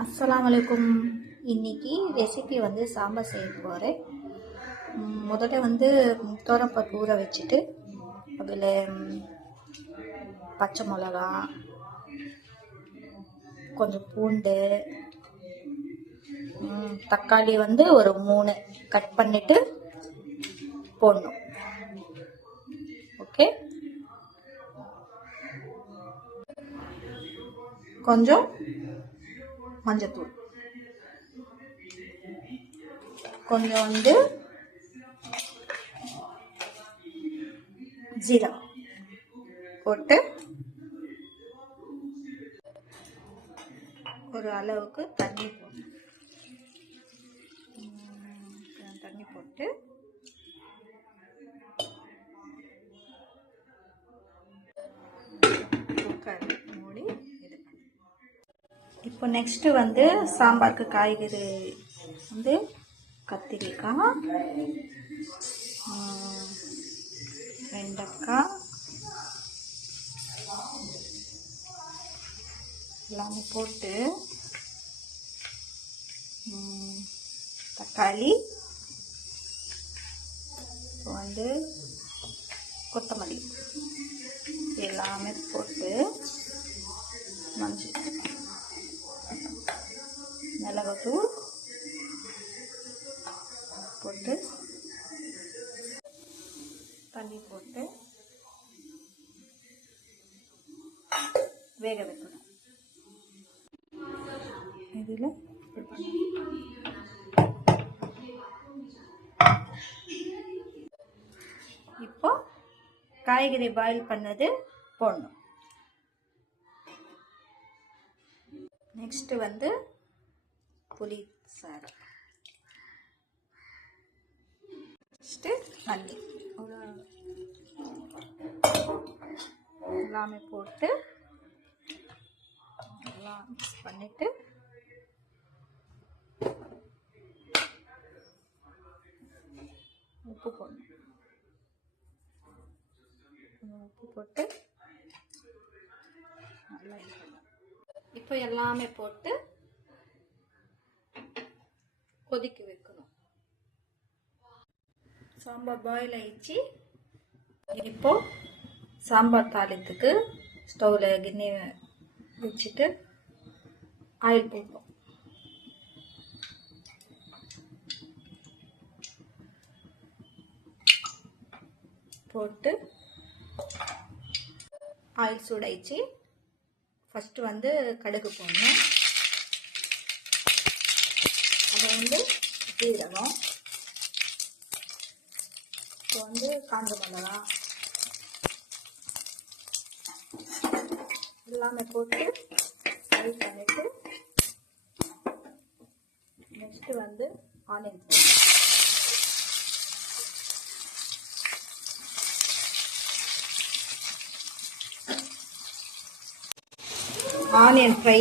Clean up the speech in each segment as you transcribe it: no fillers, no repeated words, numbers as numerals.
அஸ்ஸலாமு அலைக்கும். இன்றைக்கி ரெசிபி வந்து சாம்பார் செய்ய போகிறேன். முதல்ல வந்து துவரம்பருப்பு ஊற வச்சுட்டு அதில் பச்சை மிளகா, கொஞ்சம் பூண்டு, தக்காளி வந்து ஒரு 3 கட் பண்ணிவிட்டு போடணும். ஓகே, கொஞ்சம் மஞ்சத்தூள், கொஞ்சம் வந்து ஜீரகம் போட்டு ஒரு அளவுக்கு தண்ணி போட்டு குக்கர் மூடி இது. இப்போ நெக்ஸ்ட்டு வந்து சாம்பாருக்கு காய்கறி வந்து கத்திரிக்காய், வெண்டைக்காய் எல்லாமே போட்டு, தக்காளி, வந்து கொத்தமல்லி எல்லாமே போட்டு, மஞ்சள், மிளகாத்தூள் போட்டு, தண்ணி போட்டு வேக வைக்கணும். இதில் இப்போ காய்கறி பாயில் பண்ணது போடணும். நெக்ஸ்ட் வந்து புளி சாறு, தண்ணி எல்லாமே போட்டு எல்லாம் மிக்ஸ் பண்ணிட்டு உப்பு போடணும். உப்பு போட்டு நல்லா இப்போ எல்லாமே போட்டு கொதிக்க வைக்கணும். சாம்பார் பாயில் ஆயிடுச்சு. இப்போ சாம்பார் தாளித்துக்கு ஸ்டவ்வில் கிண்ணி வச்சுட்டு ஆயில் போடணும். போட்டு ஆயில் சூடாயிடுச்சு. ஃபஸ்ட்டு வந்து கடுகு போடணும். அதை வந்து சீரகம், இப்போ வந்து காஞ்ச மிளகா எல்லாமே போட்டு ஃப்ரை பண்ணிட்டு, நெக்ஸ்ட்டு வந்து ஆனியன் போடணும். ஆனியன் ஃப்ரை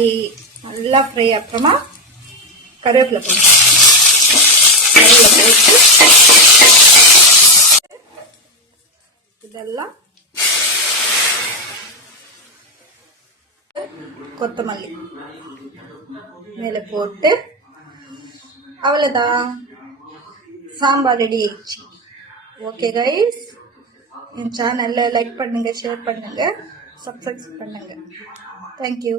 நல்லா ஃப்ரை அப்புறமா கருவேப்பிலை போட்டு இதெல்லாம் கொத்தமல்லி மேலே போட்டு அவ்வளோதான், சாம்பார் ரெடி ஆயிடுச்சு. ஓகே கைஸ், என் சேனலில் லைக் பண்ணுங்கள், ஷேர் பண்ணுங்கள், சப்ஸ்கிரைப் பண்ணுங்கள். Thank you.